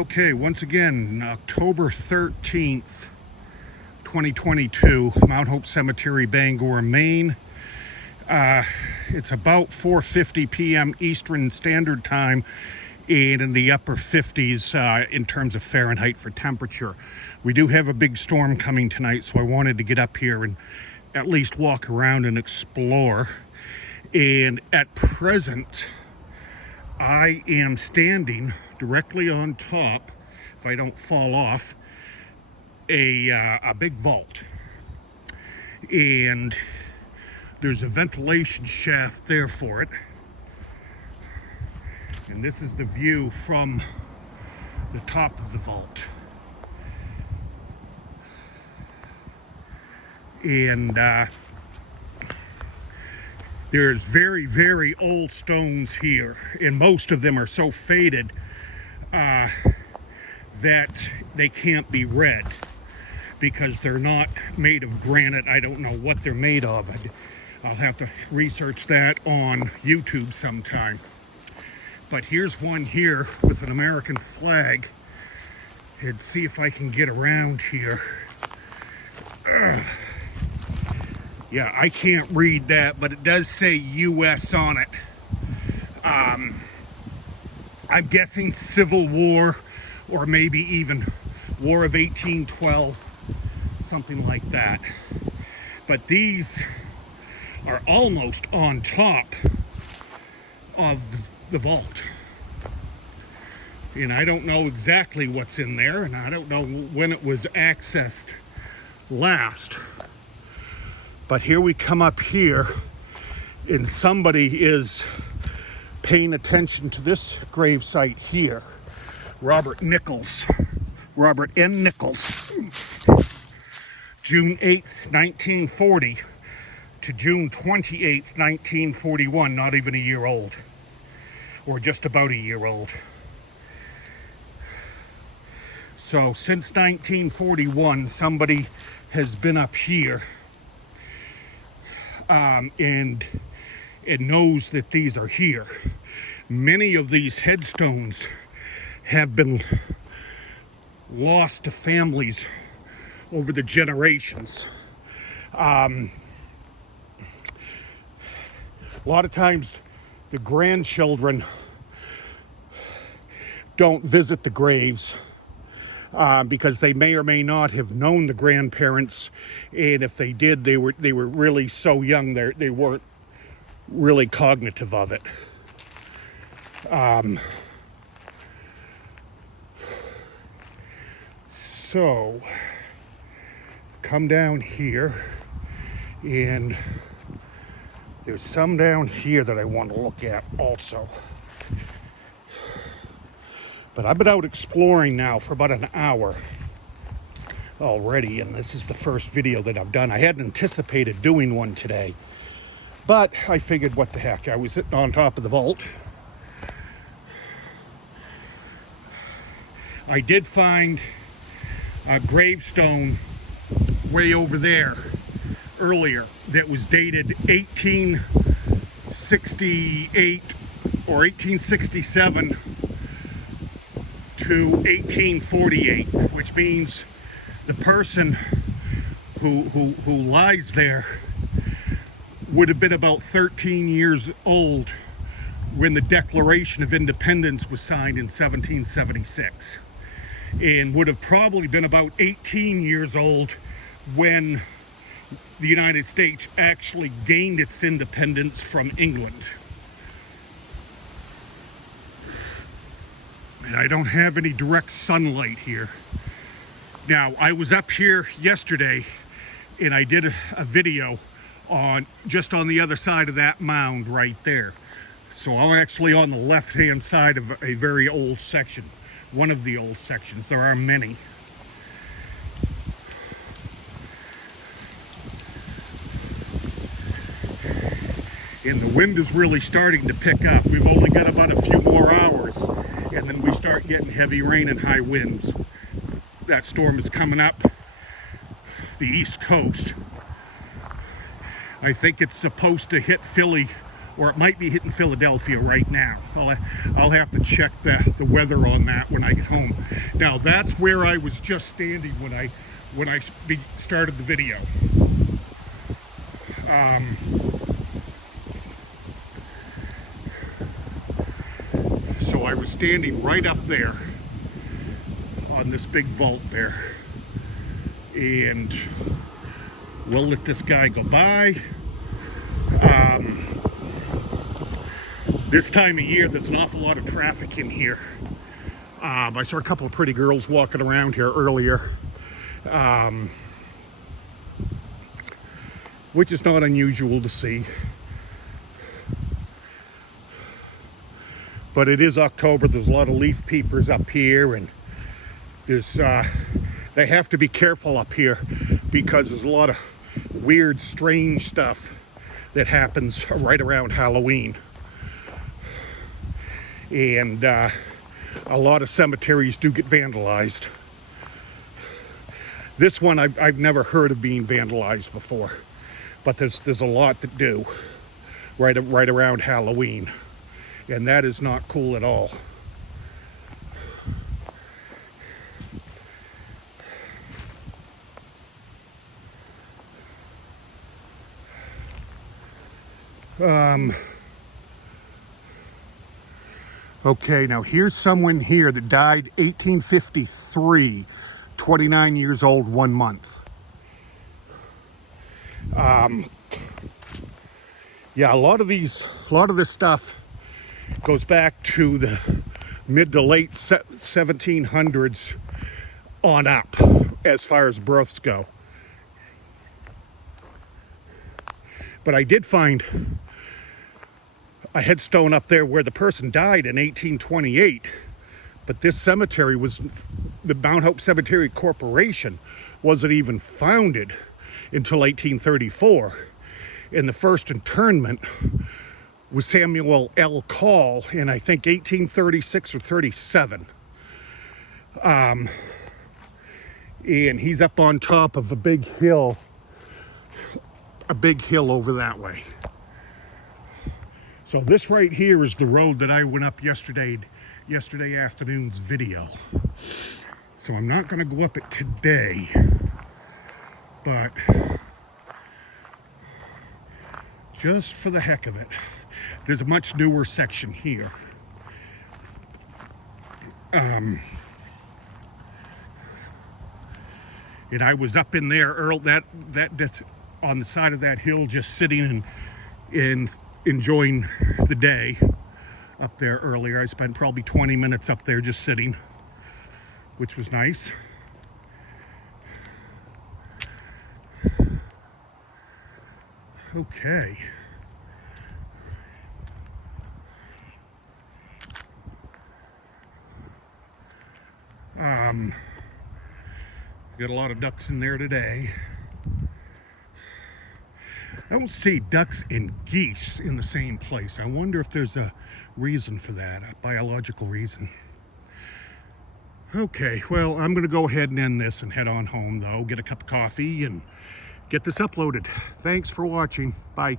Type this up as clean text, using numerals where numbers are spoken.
Okay, once again, October 13th, 2022, Mount Hope Cemetery, Bangor, Maine. It's about 4:50 p.m. Eastern Standard Time and in the upper 50s in terms of Fahrenheit for temperature. We do have a big storm coming tonight, so I wanted to get up here and at least walk around and explore. And at present, I am standing directly on top, if I don't fall off, a big vault. And there's a ventilation shaft there for it. And this is the view from the top of the vault. And there's very, very old stones here, and most of them are so faded that they can't be read because they're not made of granite. I don't know what they're made of. I'll have to research that on YouTube sometime. But here's one here with an American flag, and see if I can get around here. Yeah, I can't read that, but it does say U.S. on it. I'm guessing Civil War, or maybe even War of 1812, something like that. But these are almost on top of the vault. And I don't know exactly what's in there, and I don't know when it was accessed last. But here we come up here, and somebody is paying attention to this grave site here. Robert N. Nichols, June 8th, 1940 to June 28th, 1941, not even a year old, or just about a year old. So since 1941, somebody has been up here and it knows that these are here. Many of these headstones have been lost to families over the generations. A lot of times the grandchildren don't visit the graves because they may or may not have known the grandparents, and if they did, they were really so young they weren't really cognitive of it. So come down here, and there's some down here that I want to look at also. But I've been out exploring now for about an hour already, and this is the first video that I've done. I hadn't anticipated doing one today, but I figured, what the heck, I was sitting on top of the vault. I did find a gravestone way over there earlier that was dated 1868 or 1867 to 1848, which means the person who lies there would have been about 13 years old when the Declaration of Independence was signed in 1776, and would have probably been about 18 years old when the United States actually gained its independence from England. And I don't have any direct sunlight here. Now, I was up here yesterday and I did a video on just on the other side of that mound right there. So I'm actually on the left-hand side of a very old section, one of the old sections. There are many. And the wind is really starting to pick up. We've only got about a few more hours, and then we start getting heavy rain and high winds. That storm is coming up the East Coast. I think it's supposed to hit Philly or it might be hitting Philadelphia right now. I'll have to check the weather on that when I get home. Now that's where I was just standing when I started the video. So I was standing right up there on this big vault there, and we'll let this guy go by. This time of year, there's an awful lot of traffic in here. I saw a couple of pretty girls walking around here earlier, which is not unusual to see. But it is October. There's a lot of leaf peepers up here, and there's they have to be careful up here because there's a lot of weird, strange stuff that happens right around Halloween. And a lot of cemeteries do get vandalized. This one I've never heard of being vandalized before, but there's a lot that do right around Halloween, and that is not cool at all. Okay, now here's someone here that died 1853, 29 years old, 1 month. Yeah, a lot of this stuff goes back to the mid to late 1700s on up, as far as births go. But I did find a headstone up there where the person died in 1828, but this cemetery was, the Mount Hope Cemetery Corporation wasn't even founded until 1834, and the first interment was Samuel L. Call in, I think, 1836 or 37. And he's up on top of a big hill over that way. So this right here is the road that I went up yesterday afternoon's video. So I'm not going to go up it today, but just for the heck of it, there's a much newer section here. And I was up in there that on the side of that hill, just sitting and enjoying the day up there earlier. I spent probably 20 minutes up there just sitting, which was nice. Okay. Got a lot of ducks in there today. I don't see ducks and geese in the same place. I wonder if there's a reason for that, a biological reason. Okay, well, I'm going to go ahead and end this and head on home, though. Get a cup of coffee and get this uploaded. Thanks for watching. Bye.